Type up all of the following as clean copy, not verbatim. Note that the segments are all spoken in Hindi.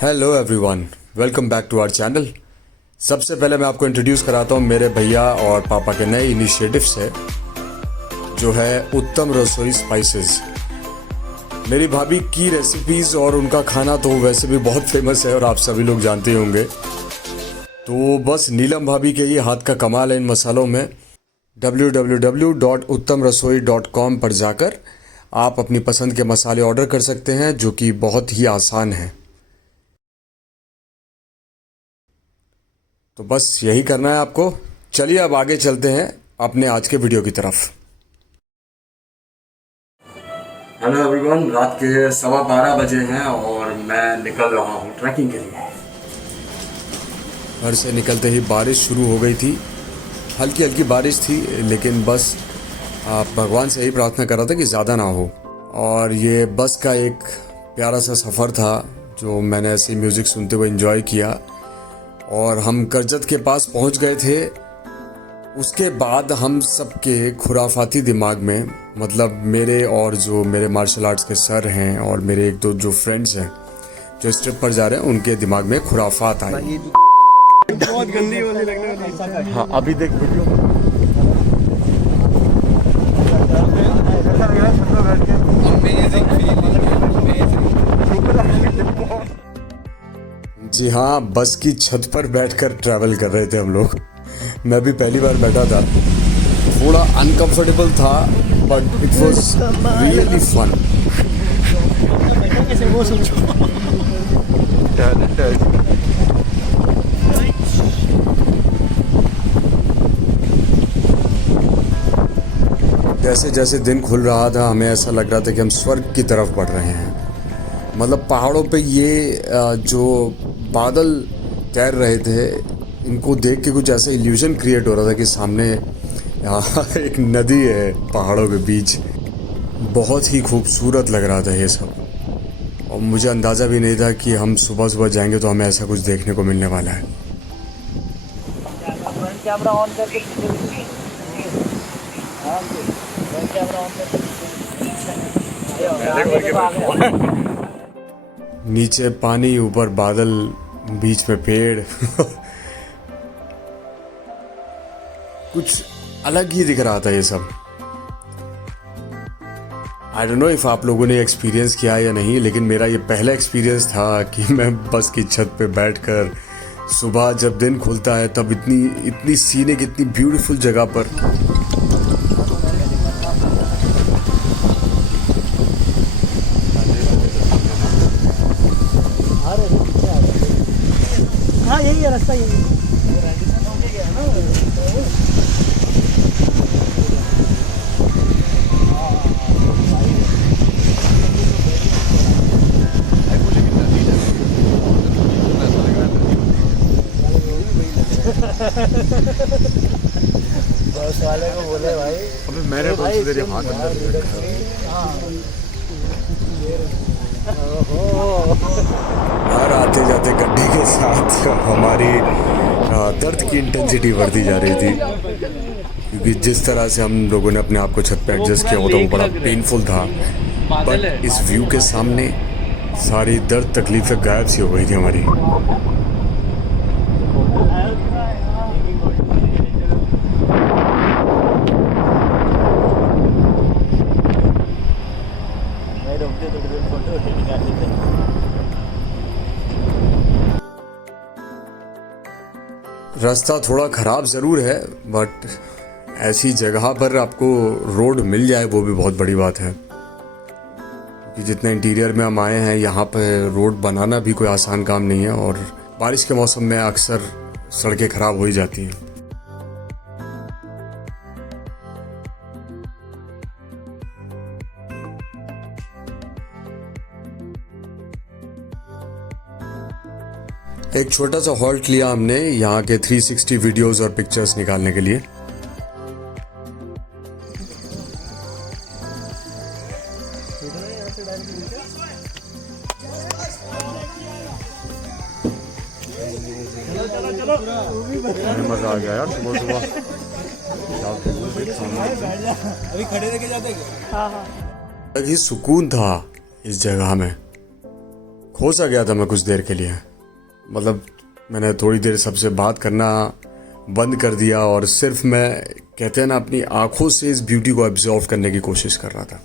Hello everyone, welcome back to our channel. सबसे पहले मैं आपको इंट्रोड्यूस कराता हूँ मेरे भैया और पापा के नए इनिशिएटिव से, जो है उत्तम रसोई स्पाइसेस। मेरी भाभी की रेसिपीज़ और उनका खाना तो वैसे भी बहुत फेमस है और आप सभी लोग जानते ही होंगे। तो बस नीलम भाभी के ही हाथ का कमाल है इन मसालों में। www.uttamrasoi.com पर जाकर आप अपनी पसंद के मसाले ऑर्डर कर सकते हैं, जो कि बहुत ही आसान है। तो बस यही करना है आपको। चलिए अब आगे चलते हैं अपने आज के वीडियो की तरफ। हेलो एवरीवन, रात के 12:15 बजे हैं और मैं निकल रहा हूँ ट्रैकिंग के लिए। घर से निकलते ही बारिश शुरू हो गई थी। हल्की हल्की बारिश थी, लेकिन बस भगवान से यही प्रार्थना कर रहा था कि ज़्यादा ना हो। और ये बस का एक प्यारा सा सफ़र था जो मैंने ऐसे म्यूज़िक सुनते हुए एंजॉय किया। और हम करजत के पास पहुंच गए थे। उसके बाद हम सबके खुराफाती दिमाग में, मतलब मेरे और जो मेरे मार्शल आर्ट्स के सर हैं और मेरे एक दो जो फ्रेंड्स हैं जो इस ट्रिप पर जा रहे हैं, उनके दिमाग में खुराफात आई। बहुत गंदी वाली लगने वाली। हाँ, अभी देख वीडियो। जी हाँ, बस की छत पर बैठकर ट्रैवल कर रहे थे हम लोग। मैं भी पहली बार बैठा था, थोड़ा अनकंफर्टेबल था, but it was really fun. जैसे जैसे दिन खुल रहा था, हमें ऐसा लग रहा था कि हम स्वर्ग की तरफ बढ़ रहे हैं। मतलब पहाड़ों पे ये जो बादल तैर रहे थे, इनको देख के कुछ ऐसा इल्यूजन क्रिएट हो रहा था कि सामने यहाँ एक नदी है पहाड़ों के बीच। बहुत ही खूबसूरत लग रहा था ये सब, और मुझे अंदाज़ा भी नहीं था कि हम सुबह सुबह जाएंगे तो हमें ऐसा कुछ देखने को मिलने वाला है। कैमरा ऑन करके नीचे पानी, ऊपर बादल, बीच में पेड़ कुछ अलग ही दिख रहा था ये सब। आई डोंट नो इफ आप लोगों ने एक्सपीरियंस किया या नहीं, लेकिन मेरा ये पहला एक्सपीरियंस था कि मैं बस की छत पे बैठकर सुबह जब दिन खुलता है तब इतनी सीनिक, इतनी ब्यूटीफुल जगह पर हाँ यही है रास्ता, यही है। बस वाले को बोले भाई, अबे मैंने कौन सी तेरे हाथ अंदर हर आते जाते गड्ढे के साथ हमारी दर्द की इंटेंसिटी बढ़ती जा रही थी, क्योंकि जिस तरह से हम लोगों ने अपने आप को छत पे एडजस्ट किया होता वो बड़ा पेनफुल था। बट इस व्यू के सामने सारी दर्द तकलीफें गायब सी हो गई थी हमारी। रास्ता थोड़ा ख़राब ज़रूर है, बट ऐसी जगह पर आपको रोड मिल जाए वो भी बहुत बड़ी बात है। कि जितने इंटीरियर में हम आए हैं, यहाँ पर रोड बनाना भी कोई आसान काम नहीं है, और बारिश के मौसम में अक्सर सड़कें ख़राब हो ही जाती हैं। एक छोटा सा हॉल्ट लिया हमने यहाँ के 360 वीडियोस और पिक्चर्स निकालने के लिए। मजा आ गया यार सुबह सुबह। अभी खड़े रह के जाते हैं। हाँ हाँ, अलग ही सुकून था इस जगह में। खो सा गया था मैं कुछ देर के लिए। मतलब मैंने थोड़ी देर सबसे बात करना बंद कर दिया और सिर्फ मैं, कहते हैं ना, अपनी आंखों से इस ब्यूटी को एब्जॉर्व करने की कोशिश कर रहा था।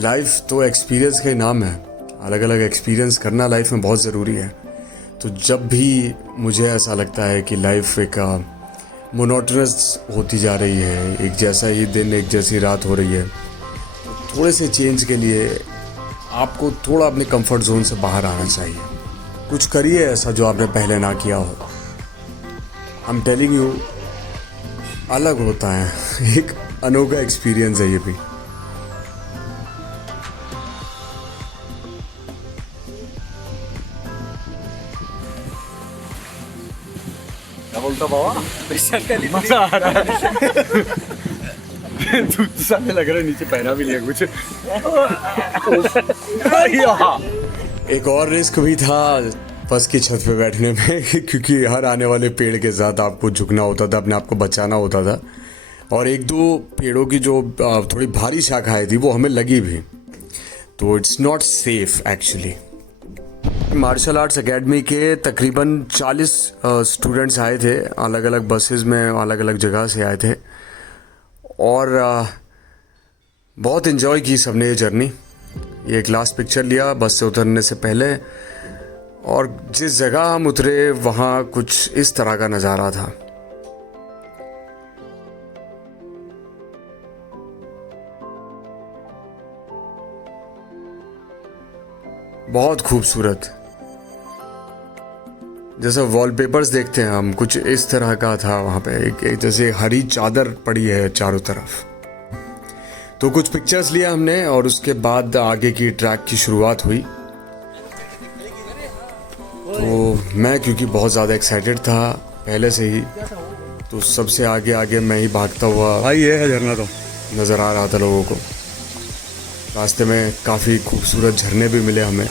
लाइफ तो एक्सपीरियंस का ही नाम है। अलग अलग एक्सपीरियंस करना लाइफ में बहुत ज़रूरी है। तो जब भी मुझे ऐसा लगता है कि लाइफ एक मोनोटनस होती जा रही है, एक जैसा ही दिन एक जैसी रात हो रही है, तो थोड़े से चेंज के लिए आपको थोड़ा अपने कंफर्ट जोन से बाहर आना चाहिए। कुछ करिए ऐसा जो आपने पहले ना किया हो। आई एम टेलिंग यू, अलग होता है, एक अनोखा एक्सपीरियंस है ये भी। क्या बोलता बाबा? मजा आ रहा है। तू सामने लग रहा है, नीचे पहना भी नहीं है कुछ। एक और रिस्क भी था बस की छत पे बैठने में क्योंकि हर आने वाले पेड़ के साथ आपको झुकना होता था, अपने आप को बचाना होता था। और एक दो पेड़ों की जो थोड़ी भारी शाखाएं थी वो हमें लगी भी, तो it's not safe actually. Martial arts academy के तकरीबन 40 स्टूडेंट्स आए थे, अलग अलग बसेस में अलग अलग जगह से आए थे और बहुत इन्जॉय की सबने ये जर्नी। ये एक लास्ट पिक्चर लिया बस से उतरने से पहले, और जिस जगह हम उतरे वहाँ कुछ इस तरह का नज़ारा था। बहुत खूबसूरत, जैसे वॉलपेपर्स देखते हैं हम, कुछ इस तरह का था वहाँ पे। एक जैसे हरी चादर पड़ी है चारों तरफ। तो कुछ पिक्चर्स लिया हमने और उसके बाद आगे की ट्रैक की शुरुआत हुई। तो मैं क्योंकि बहुत ज़्यादा एक्साइटेड था पहले से ही, तो सबसे आगे आगे मैं ही भागता हुआ भाई ये है झरना, तो नज़र आ रहा था लोगों को। रास्ते में काफ़ी खूबसूरत झरने भी मिले हमें।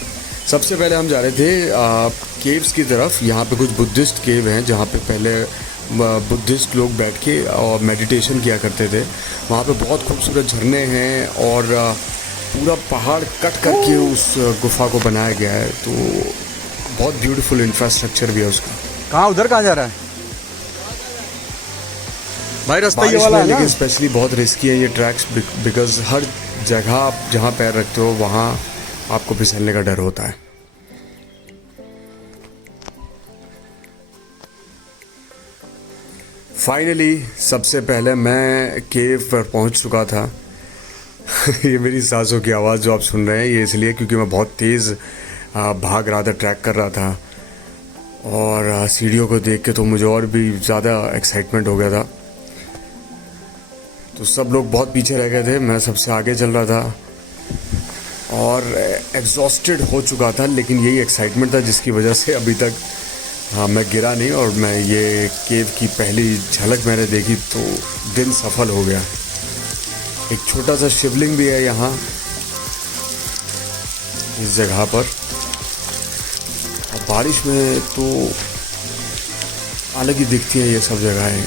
सबसे पहले हम जा रहे थे केव्स की तरफ। यहाँ पे कुछ बुद्धिस्ट केव हैं जहाँ पे पहले बुद्धिस्ट लोग बैठ के और मेडिटेशन किया करते थे। वहाँ पे बहुत खूबसूरत झरने हैं और पूरा पहाड़ कट करके उस गुफा को बनाया गया है। तो बहुत ब्यूटीफुल इंफ्रास्ट्रक्चर भी है उसका। कहाँ उधर कहाँ जा रहा है भाई? रास्ता ये बारिश वाला में, है ना? लेकिन स्पेशली बहुत रिस्की है ये ट्रैक्स बिकॉज हर जगह आप जहाँ पैर रखते हो वहाँ आपको फिसलने का डर होता है। फाइनली सबसे पहले मैं केव पर पहुँच चुका था। ये मेरी सांसों की आवाज़ जो आप सुन रहे हैं ये इसलिए क्योंकि मैं बहुत तेज़ भाग रहा था, ट्रैक कर रहा था, और सीढ़ियों को देख के तो मुझे और भी ज़्यादा एक्साइटमेंट हो गया था। तो सब लोग बहुत पीछे रह गए थे, मैं सबसे आगे चल रहा था और एग्जॉस्टेड हो चुका था, लेकिन यही एक्साइटमेंट था जिसकी वजह से अभी तक मैं गिरा नहीं। और मैं ये केव की पहली झलक मैंने देखी तो दिन सफल हो गया। एक छोटा सा शिवलिंग भी है यहाँ इस जगह पर, और बारिश में तो अलग ही दिखती है ये सब जगहें।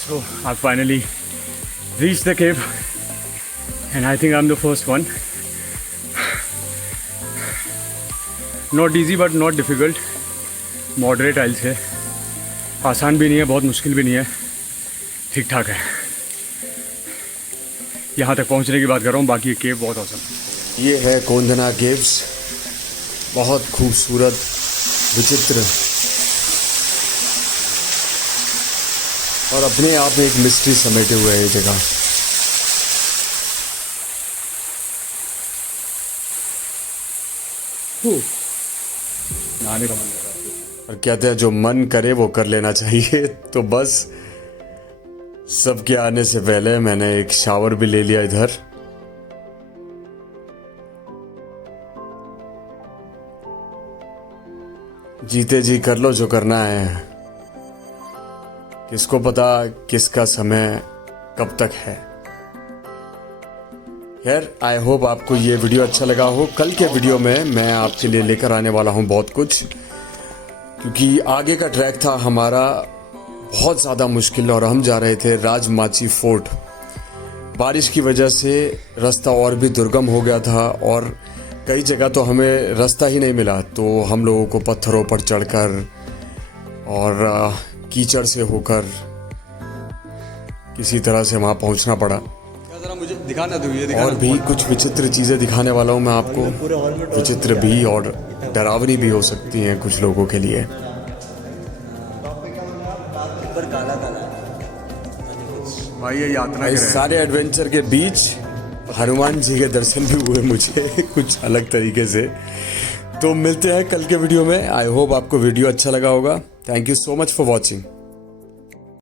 So I finally reached the cave and I think I'm the first one. Not easy but not difficult. Moderate tiles है, आसान भी नहीं है बहुत मुश्किल भी नहीं है, ठीक ठाक है। यहाँ तक पहुँचने की बात कर रहा हूँ, बाकी ये केव बहुत औसम। ये है कोंदना केव्स, बहुत खूबसूरत, विचित्र और अपने आप में एक मिस्ट्री समेटे हुए है ये जगह। नहाने का मन कर रहा है। और कहते हैं जो मन करे वो कर लेना चाहिए। तो बस सबके आने से पहले मैंने एक शावर भी ले लिया इधर। जीते जी कर लो जो करना है, किसको पता किसका समय कब तक है। खैर आई होप आपको ये वीडियो अच्छा लगा हो। कल के वीडियो में मैं आपके लिए लेकर आने वाला हूँ बहुत कुछ, क्योंकि आगे का ट्रैक था हमारा बहुत ज़्यादा मुश्किल और हम जा रहे थे राजमाची फोर्ट। बारिश की वजह से रास्ता और भी दुर्गम हो गया था और कई जगह तो हमें रास्ता ही नहीं मिला, तो हम लोगों को पत्थरों पर चढ़कर और कीचड़ से होकर किसी तरह से वहाँ पहुँचना पड़ा। जरा मुझे दिखाना दो, ये और भी कुछ विचित्र चीज़ें दिखाने वाला हूँ मैं आपको, विचित्र भी और डरावनी भी हो सकती हैं कुछ लोगों के लिए। ऊपर काला काला भाई ये यात्रा इस सारे एडवेंचर के बीच हनुमान जी के दर्शन भी हुए मुझे कुछ अलग तरीके से। तो मिलते हैं कल के वीडियो में। आई होप आपको वीडियो अच्छा लगा होगा। Thank you so much for watching.